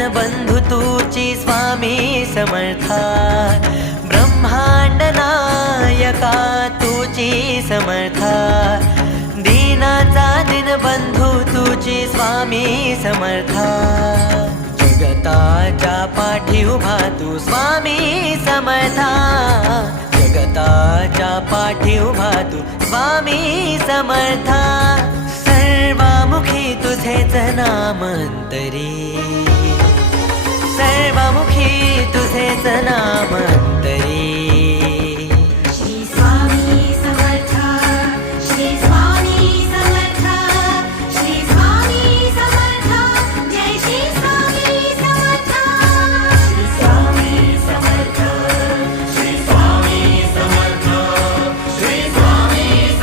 दीनबंधु तुची स्वामी समर्था, ब्रह्मांड नायका तुची समर्था, दीनाचा दीनबंधु तुची स्वामी समर्था, जगताच्या पाठी उभा तू स्वामी समर्था, जगताच्या पाठी उभा तू स्वामी समर्था, सर्वामुखी तुझेच नामंतरी, सर्वामुखी तुझेच नामंतरी,